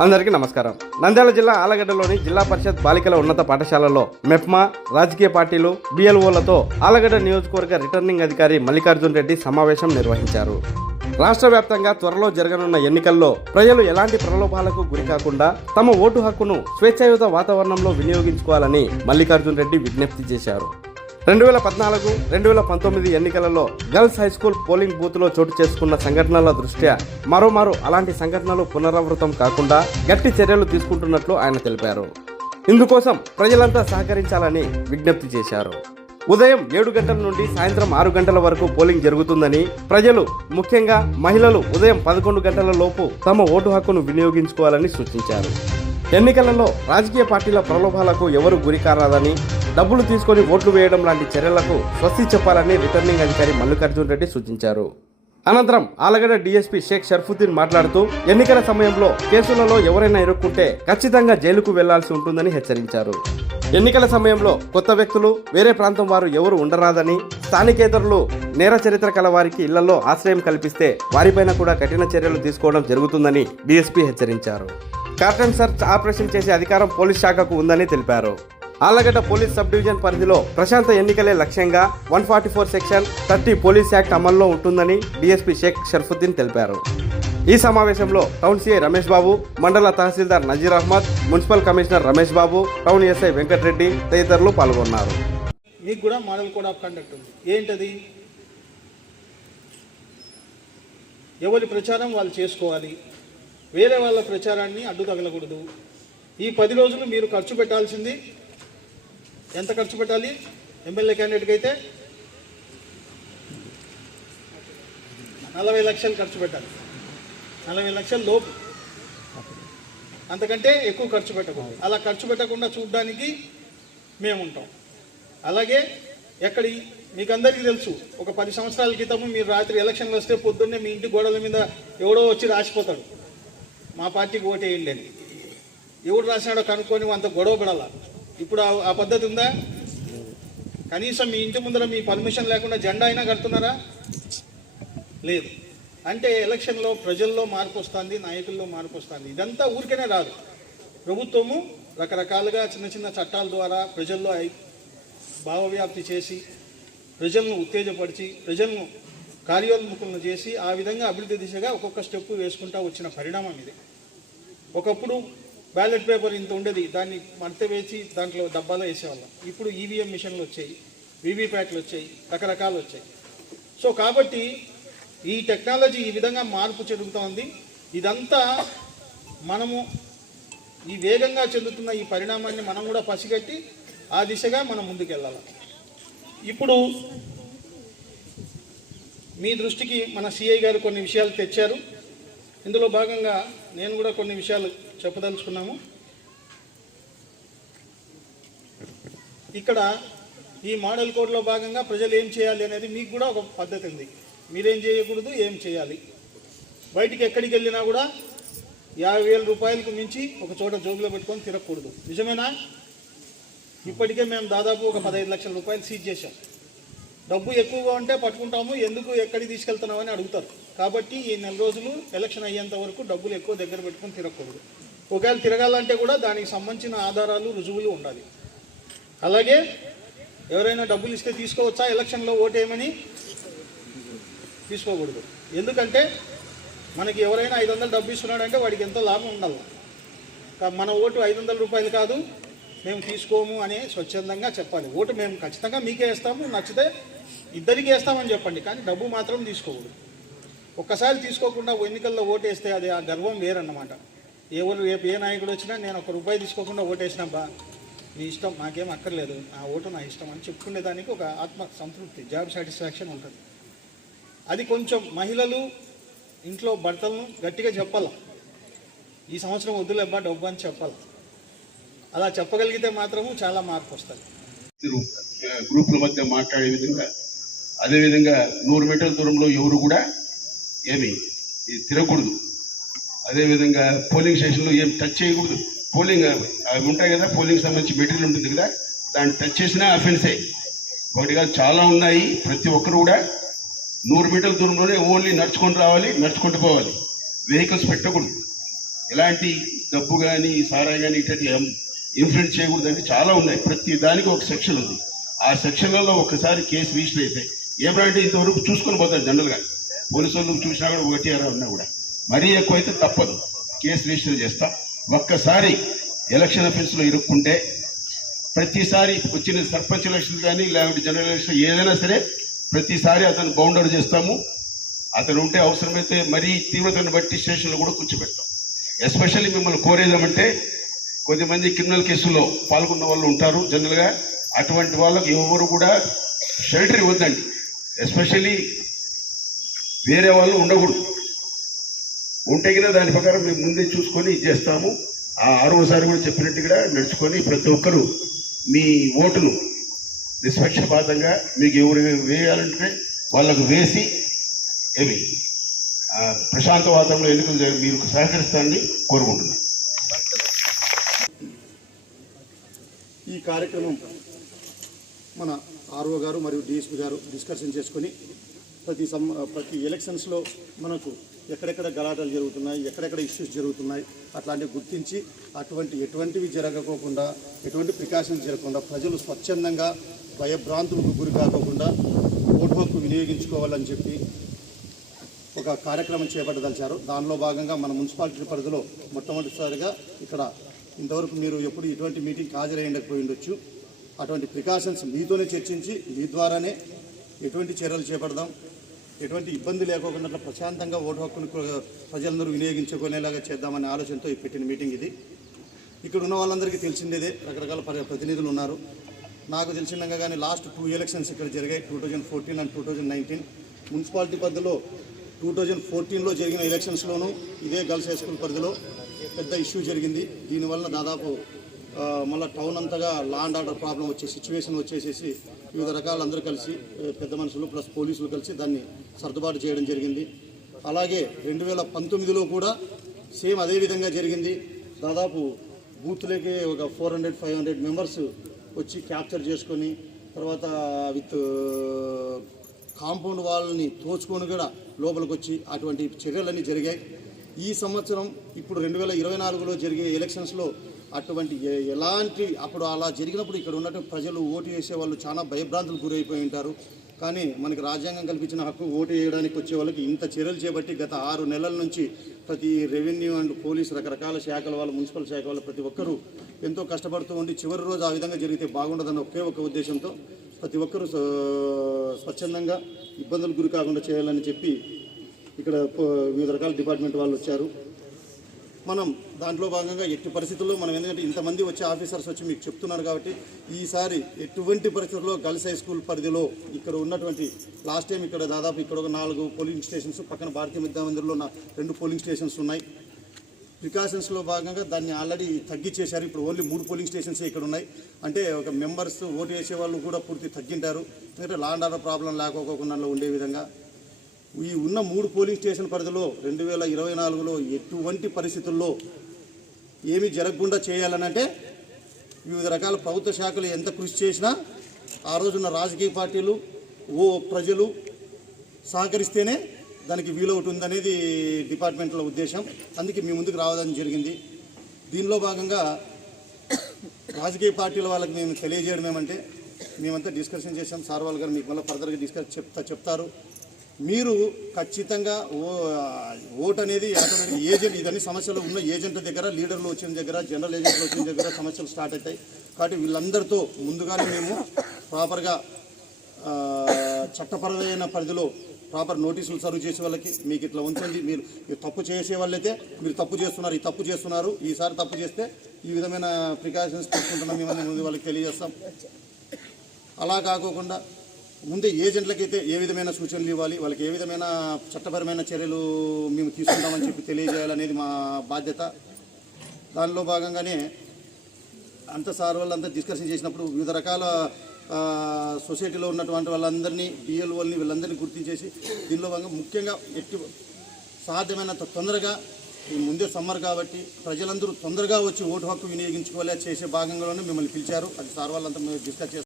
అందరికీ నమస్కారం. నంద్యాల జిల్లా ఆలగడ్డలోని జిల్లా పరిషత్ బాలికల ఉన్నత పాఠశాలలో మెప్మా రాజకీయ పార్టీలు బిఎల్ఓలతో ఆలగడ్డ నియోజకవర్గ రిటర్నింగ్ అధికారి మల్లికార్జున్ రెడ్డి సమావేశం నిర్వహించారు. రాష్ట్ర వ్యాప్తంగా త్వరలో జరగనున్న ఎన్నికల్లో ప్రజలు ఎలాంటి ప్రలోభాలకు గురికాకుండా తమ ఓటు హక్కును స్వేచ్ఛాయుత వాతావరణంలో వినియోగించుకోవాలని మల్లికార్జున్ రెడ్డి విజ్ఞప్తి చేశారు. రెండు వేల పద్నాలుగు రెండు వేల పంతొమ్మిది ఎన్నికలలో గర్ల్స్ హై స్కూల్ పోలింగ్ బూత్లో చోటు చేసుకున్న సంఘటనల దృష్ట్యా మరోమారు అలాంటి సంఘటనలు పునరావృతం కాకుండా గట్టి చర్యలు తీసుకుంటున్నట్లు ఆయన తెలిపారు. ఇందుకోసం ప్రజలంతా సహకరించాలని విజ్ఞప్తి చేశారు. ఉదయం ఏడు గంటల నుండి సాయంత్రం ఆరు గంటల వరకు పోలింగ్ జరుగుతుందని ప్రజలు ముఖ్యంగా మహిళలు ఉదయం పదకొండు గంటల లోపు తమ ఓటు హక్కును వినియోగించుకోవాలని సూచించారు. ఎన్నికలలో రాజకీయ పార్టీల ప్రలోభాలకు ఎవరు గురికారాదని డబ్బులు తీసుకొని ఓట్లు వేయడం లాంటి చర్యలకు స్వస్తి చెప్పాలని రిటర్నింగ్ అధికారి మల్లికార్జున్ రెడ్డి సూచించారు. అనంతరం ఆలగడ్డ డీఎస్పీ షేక్ షర్ఫుద్దీన్ మాట్లాడుతూ ఎన్నికల సమయంలో కేసులలో ఎవరైనా ఇరుక్కుంటే ఖచ్చితంగా జైలుకు వెళ్ళాల్సి ఉంటుందని హెచ్చరించారు. ఎన్నికల సమయంలో కొత్త వ్యక్తులు వేరే ప్రాంతం వారు ఎవరు ఉండరాదని స్థానికేతరులు నేర చరిత్ర కల వారికి ఇళ్ళలో ఆశ్రయం కల్పిస్తే వారిపైన కూడా కఠిన చర్యలు తీసుకోవడం జరుగుతుందని డీఎస్పీ హెచ్చరించారు. కార్టన్ సర్చ్ ఆపరేషన్ చేసే అధికారం పోలీస్ శాఖకు ఉందని తెలిపారు. ఆళ్ళగడ్డ పోలీస్ సబ్ డివిజన్ పరిధిలో ప్రశాంత ఎన్నికలే లక్ష్యంగా one forty four section thirty police act అమల్లో ఉంటుందని డీఎస్పీ షేక్ షర్ఫుద్దీన్ తెలిపారు. ఈ సమావేశంలో టౌన్ సిఐ రమేష్ బాబు మండల తహసీల్దార్ Nazir Ahmed municipal commissioner Ramesh Babu town SI Venkatareddy తదితరులు పాల్గొన్నారు. మీకు కూడా మోడల్ కోడ్ ఆఫ్ కండక్ట్ ఉంది. ఏంటది? ఎవరి ప్రచారం వాళ్ళు చేసుకోవాలి. వేరే వాళ్ళ ప్రచారాన్ని అడ్డు తగలకూడదు ఈ పది రోజులు మీరు ఖర్చు పెట్టాల్సింది ఎంత ఖర్చు పెట్టాలి? ఎమ్మెల్యే క్యాండిడేట్కి అయితే? నలభై లక్షలు ఖర్చు పెట్టాలి. నలభై లక్షల లోపు. అంతకంటే ఎక్కువ ఖర్చు పెట్టకూడదు. అలా ఖర్చు పెట్టకుండా చూడడానికి మేము ఉంటాం అలాగే ఎక్కడి మీకు అందరికీ తెలుసు ఒక పది సంవత్సరాల క్రితము మీరు రాత్రి ఎలక్షన్లు వస్తే పొద్దున్నే మీ ఇంటి గోడల మీద ఎవడో వచ్చి రాసిపోతాడు. మా పార్టీకి ఓటేయండి అని. ఎవడు రాసినాడో కనుక్కొని అంత గొడవ పడాల? ఇప్పుడు ఆ- పద్ధతి ఉందా? కనీసం మీ ఇంటి ముందర మీ పర్మిషన్ లేకుండా జెండా అయినా కడుతున్నారా? లేదు. అంటే ఎలక్షన్లో ప్రజల్లో మార్పు వస్తుంది నాయకుల్లో మార్పు వస్తుంది. ఇదంతా ఊరికనే రాదు. ప్రభుత్వము రకరకాలుగా చిన్న చిన్న చట్టాల ద్వారా ప్రజల్లో భావవ్యాప్తి చేసి ప్రజలను ఉత్తేజపరిచి ప్రజలను కార్యోన్ముఖులను చేసి ఆ విధంగా అభివృద్ధి దిశగా ఒక్కొక్క స్టెప్ వేసుకుంటా వచ్చిన పరిణామం ఇది. ఒకప్పుడు బ్యాలెట్ పేపర్ ఇంత ఉండేది దాన్ని మడత వేసి దాంట్లో డబ్బాలో వేసేవాళ్ళం. ఇప్పుడు ఈవీఎం మిషన్లు వచ్చాయి వీవీప్యాట్లు వచ్చాయి రకరకాలు వచ్చాయి. సో కాబట్టి ఈ టెక్నాలజీ ఈ విధంగా మార్పు చెందుతూ ఉంది. ఇదంతా మనము ఈ వేగంగా చెందుతున్న ఈ పరిణామాన్ని మనం కూడా పసిగట్టి ఆ దిశగా మనం ముందుకెళ్ళాలి. ఇప్పుడు మీ దృష్టికి మన సిఐ గారు కొన్ని విషయాలు తెచ్చారు. ఇందులో భాగంగా నేను కూడా కొన్ని విషయాలు చెప్పదలుచుకున్నాము. ఇక్కడ ఈ మోడల్ కోడ్లో భాగంగా ప్రజలు ఏం చేయాలి అనేది మీకు కూడా ఒక పద్ధతి ఉంది. మీరేం చేయకూడదు ఏం చేయాలి? బయటికి ఎక్కడికి వెళ్ళినా కూడా యాభై వేల రూపాయలకు మించి ఒక చోట జోబులో పెట్టుకొని తిరగకూడదు. నిజమేనా? ఇప్పటికే మేము దాదాపు ఒక పదహైదు లక్షల రూపాయలు సీజ్ చేశాం. డబ్బు ఎక్కువగా ఉంటే పట్టుకుంటాము ఎందుకు ఎక్కడికి తీసుకెళ్తున్నామని అడుగుతారు. కాబట్టి ఈ నెల రోజులు ఎలక్షన్ అయ్యేంత వరకు డబ్బులు ఎక్కువ దగ్గర పెట్టుకొని తిరగకూడదు. ఒకవేళ తిరగాలంటే కూడా దానికి సంబంధించిన ఆధారాలు రుజువులు ఉండాలి. అలాగే ఎవరైనా డబ్బులు ఇస్తే తీసుకోవచ్చా? ఎలక్షన్లో ఓటేయమని తీసుకోకూడదు. ఎందుకంటే మనకి ఎవరైనా ఐదు వందలు డబ్బు ఇస్తున్నాడంటే వాడికి ఎంతో లాభం ఉండాలి. మన ఓటు ఐదు వందల రూపాయలు కాదు. మేము తీసుకోము అనే స్వచ్ఛందంగా చెప్పాలి. ఓటు మేము ఖచ్చితంగా మీకే వేస్తాము. నచ్చితే ఇద్దరికి వేస్తామని చెప్పండి. కానీ డబ్బు మాత్రం తీసుకోకూడదు. ఒక్కసారి తీసుకోకుండా ఎన్నికల్లో ఓటు వేస్తే అది ఆ గర్వం వేరన్నమాట. ఎవరు రేపు ఏ నాయకుడు వచ్చినా నేను ఒక రూపాయి తీసుకోకుండా ఓటేసినాబ్బా నీ ఇష్టం నాకేం అక్కర్లేదు. నా ఓటు నా ఇష్టం అని చెప్పుకునే దానికి ఒక ఆత్మ సంతృప్తి జాబ్ సాటిస్ఫాక్షన్ ఉంటుంది. అది కొంచెం మహిళలు ఇంట్లో భర్తలను గట్టిగా చెప్పాల. ఈ సంవత్సరం వద్దులేబ్బా డబ్బు అని చెప్పాలి. అలా చెప్పగలిగితే మాత్రము చాలా మార్పు వస్తుంది. గ్రూపుల మధ్య మాట్లాడే విధంగా అదేవిధంగా నూరు మీటర్ల దూరంలో ఎవరు కూడా ఏమి? ఇది తిరగకూడదు అదేవిధంగా పోలింగ్ స్టేషన్లో ఏం టచ్ చేయకూడదు. పోలింగ్ అవి ఉంటాయి కదా పోలింగ్ సంబంధించి మెటీరియల్ ఉంటుంది కదా దాన్ని టచ్ చేసినా అఫెన్సే ఒకటి కాదు చాలా ఉన్నాయి. ప్రతి ఒక్కరు కూడా నూరు మీటర్ల దూరంలోనే ఓన్లీ నడుచుకొని రావాలి నడుచుకుంటూ పోవాలి. వెహికల్స్ పెట్టకూడదు. ఎలాంటి డబ్బు కానీ సారా కానీ ఇటువంటి ఇన్ఫ్లుయెన్స్ చేయకూడదని చాలా ఉన్నాయి. ప్రతి దానికి ఒక సెక్షన్ ఉంది. ఆ సెక్షన్లలో ఒకసారి కేసు రిజిస్టర్ అయితే ఏమంటే ఇంతవరకు చూసుకొని పోతారు జనరల్గా పోలీసులు చూసినా కూడా ఒకటి అరా ఉన్నా కూడా. మరీ ఎక్కువైతే తప్పదు. కేసు రిజిస్టర్ చేస్తాం. ఒక్కసారి ఎలక్షన్ ఆఫీస్లో ఇరుక్కుంటే ప్రతిసారి వచ్చిన సర్పంచ్ ఎలక్షన్ కానీ లేకపోతే జనరల్ ఎలక్షన్ ఏదైనా సరే ప్రతిసారి అతను బౌండర్ చేస్తాము. అతను ఉంటే అవసరమైతే మరీ తీవ్రతను బట్టి స్టేషన్లో కూడా కూర్చోబెడతాం. ఎస్పెషల్లీ మిమ్మల్ని కోరేదామంటే కొద్దిమంది క్రిమినల్ కేసుల్లో పాల్గొన్న వాళ్ళు ఉంటారు జనరల్గా. అటువంటి వాళ్ళకు ఎవరు కూడా షెల్టర్ ఇవ్వద్దండి. ఎస్పెషల్లీ వేరే వాళ్ళు ఉండకూడదు. ఉంటే కదా దాని ప్రకారం మేము ముందే చూసుకొని ఇచ్చేస్తాము ఆ ఆరోసారి కూడా చెప్పినట్టుగా నడుచుకొని ప్రతి ఒక్కరూ మీ ఓటును నిష్పక్షపాతంగా మీకు ఎవరు వేయాలంటే వాళ్ళకు వేసి ఏమి ప్రశాంత వాతావరణంలో ఎన్నికలు మీరు సహకరిస్తారని కోరుకుంటున్నాను. ఈ కార్యక్రమం మన ఆర్ఓ గారు మరియు డిఎస్పీ గారు డిస్కషన్ చేసుకొని ప్రతి సం ప్రతి ఎలక్షన్స్లో మనకు ఎక్కడెక్కడ గలాటాలు జరుగుతున్నాయి ఎక్కడెక్కడ ఇష్యూస్ జరుగుతున్నాయి అట్లాంటివి గుర్తించి అటువంటి ఎటువంటివి జరగకోకుండా ఎటువంటి ప్రికాషన్స్ జరగకుండా ప్రజలు స్వచ్ఛందంగా భయభ్రాంతులకు గురి కాకోకుండా ఓటు హక్కు వినియోగించుకోవాలని చెప్పి ఒక కార్యక్రమం చేపట్టదలిచారు. దానిలో భాగంగా మన మున్సిపాలిటీ పరిధిలో మొట్టమొదటిసారిగా ఇక్కడ ఇంతవరకు మీరు ఎప్పుడు ఇటువంటి మీటింగ్ హాజరయ్యకపోయి ఉండొచ్చు అటువంటి ప్రికాషన్స్ మీతోనే చర్చించి మీ ద్వారానే ఎటువంటి చర్యలు చేపడదాం. ఎటువంటి ఇబ్బంది లేకోకుండా ప్రశాంతంగా ఓటు హక్కును ప్రజలందరూ వినియోగించుకునేలాగా చేద్దామనే ఆలోచనతో పెట్టిన మీటింగ్ ఇది. ఇక్కడ ఉన్న వాళ్ళందరికీ తెలిసిందేదే రకరకాల ప్రతినిధులు ఉన్నారు. నాకు తెలిసిండగా కానీ లాస్ట్ టూ ఎలక్షన్స్ ఇక్కడ జరిగాయి two thousand fourteen and two thousand nineteen. Municipality పరిధిలో టూ థౌజండ్ ఫోర్టీన్లో జరిగిన ఎలక్షన్స్లోనూ ఇదే గర్ల్స్ హై స్కూల్ పరిధిలో పెద్ద ఇష్యూ జరిగింది. దీనివల్ల దాదాపు మళ్ళీ టౌన్ అంతగా లా అండ్ ఆర్డర్ ప్రాబ్లం వచ్చే సిచ్యువేషన్ వచ్చేసేసి వివిధ రకాలు అందరూ కలిసి పెద్ద మనుషులు ప్లస్ పోలీసులు కలిసి దాన్ని సర్దుబాటు చేయడం జరిగింది. అలాగే రెండు వేల పంతొమ్మిదిలో కూడా సేమ్ అదే విధంగా జరిగింది. దాదాపు బూత్లకి ఒక four hundred five hundred members వచ్చి క్యాప్చర్ చేసుకొని తర్వాత విత్ కాంపౌండ్ వాళ్ళని తోచుకొని కూడా లోపలికి వచ్చి అటువంటి చర్యలన్నీ జరిగాయి. ఈ సంవత్సరం ఇప్పుడు రెండు వేల ఇరవై నాలుగులో జరిగే ఎలక్షన్స్లో అటువంటి ఎలాంటి అప్పుడు అలా జరిగినప్పుడు ఇక్కడ ఉన్నటువంటి ప్రజలు ఓటు వేసే వాళ్ళు చాలా భయభ్రాంతులకు గురైపోయి ఉంటారు. కానీ మనకి రాజ్యాంగం కల్పించిన హక్కు ఓటు వేయడానికి వచ్చే వాళ్ళకి ఇంత చర్యలు చేపట్టి గత ఆరు నెలల నుంచి ప్రతి రెవెన్యూ అండ్ పోలీస్ రకరకాల శాఖల వాళ్ళు మున్సిపల్ శాఖ వాళ్ళు ప్రతి ఒక్కరూ ఎంతో కష్టపడుతూ ఉండి చివరి రోజు ఆ విధంగా జరిగితే బాగుండదన్న ఒకే ఒక ఉద్దేశంతో ప్రతి ఒక్కరూ స్వచ్ఛందంగా ఇబ్బందులు గురి కాకుండా చేయాలని చెప్పి ఇక్కడ వివిధ రకాల డిపార్ట్మెంట్ వాళ్ళు వచ్చారు. మనం దాంట్లో భాగంగా ఎట్టి పరిస్థితుల్లో మనం ఎందుకంటే ఇంతమంది వచ్చే ఆఫీసర్స్ వచ్చి మీకు చెప్తున్నారు కాబట్టి ఈసారి ఎటువంటి పరిస్థితుల్లో గర్ల్స్ హై స్కూల్ పరిధిలో ఇక్కడ ఉన్నటువంటి లాస్ట్ టైం ఇక్కడ దాదాపు ఇక్కడ ఒక నాలుగు పోలింగ్ స్టేషన్స్ పక్కన భారతీయ విద్యా మందిర్లో రెండు పోలింగ్ స్టేషన్స్ ఉన్నాయి. ప్రికాషన్స్లో భాగంగా దాన్ని ఆల్రెడీ తగ్గించేశారు ఇప్పుడు ఓన్లీ మూడు పోలింగ్ స్టేషన్సే ఇక్కడ ఉన్నాయి. అంటే ఒక మెంబర్స్ ఓటు వేసే వాళ్ళు కూడా పూర్తి తగ్గింటారు. ఎందుకంటే లాండ్ ఆర్డర్ ప్రాబ్లం లేకోకుండా ఉండే విధంగా. ఈ ఉన్న మూడు పోలింగ్ స్టేషన్ పరిధిలో రెండు వేల ఇరవై నాలుగులో ఎటువంటి పరిస్థితుల్లో ఏమి జరగకుండా చేయాలనంటే వివిధ రకాల ప్రభుత్వ శాఖలు ఎంత కృషి చేసినా ఆ రోజున రాజకీయ పార్టీలు ఓ ప్రజలు సహకరిస్తేనే దానికి వీలవుతుందనేది డిపార్ట్మెంట్ల ఉద్దేశం. అందుకే మీ ముందుకు రావడం జరిగింది. దీనిలో భాగంగా రాజకీయ పార్టీల వాళ్ళకి మేము తెలియజేయడం ఏమంటే మేమంతా డిస్కషన్ చేసాం సార్ వాళ్ళు గారు మీకు మళ్ళీ ఫర్దర్గా డిస్కస్ చెప్తా చెప్తారు. మీరు ఖచ్చితంగా ఓ ఓట్ అనేది ఏజెంట్ ఇదన్నీ సమస్యలు ఉన్న ఏజెంట్ దగ్గర లీడర్లు వచ్చిన దగ్గర జనరల్ ఏజెంట్లు వచ్చిన దగ్గర సమస్యలు స్టార్ట్ అవుతాయి. కాబట్టి వీళ్ళందరితో ముందుగానే మేము ప్రాపర్గా చట్టపరమైన పరిధిలో ప్రాపర్ నోటీసులు సర్వ్ చేసే వాళ్ళకి మీకు ఇట్లా ఉంచండి. మీరు మీరు తప్పు చేసే వాళ్ళైతే మీరు తప్పు చేస్తున్నారు ఈ తప్పు చేస్తున్నారు ఈసారి తప్పు చేస్తే ఈ విధమైన ప్రికాషన్స్ తీసుకుంటున్నాం మేమని ముందు వాళ్ళకి తెలియజేస్తాం. అలా కాకోకుండా ముందే ఏజెంట్లకైతే ఏ విధమైన సూచనలు ఇవ్వాలి వాళ్ళకి ఏ విధమైన చట్టపరమైన చర్యలు మేము తీసుకుంటామని చెప్పి తెలియజేయాలనేది మా బాధ్యత. దానిలో భాగంగానే అంత సార్ వాళ్ళంతా డిస్కషన్ చేసినప్పుడు వివిధ రకాల సొసైటీలో ఉన్నటువంటి వాళ్ళందరినీ బిఎల్ఓల్ని వీళ్ళందరినీ గుర్తించేసి దీనిలో భాగంగా ముఖ్యంగా ఎట్టి సాధ్యమైనంత తొందరగా ఈ ముందే సమ్మర్ కాబట్టి ప్రజలందరూ తొందరగా వచ్చి ఓటు హక్కు వినియోగించుకోలే చేసే భాగంలోనే మిమ్మల్ని పిలిచారు. అది సార్ వాళ్ళంతా మేము డిస్కస్ చేస్తాం.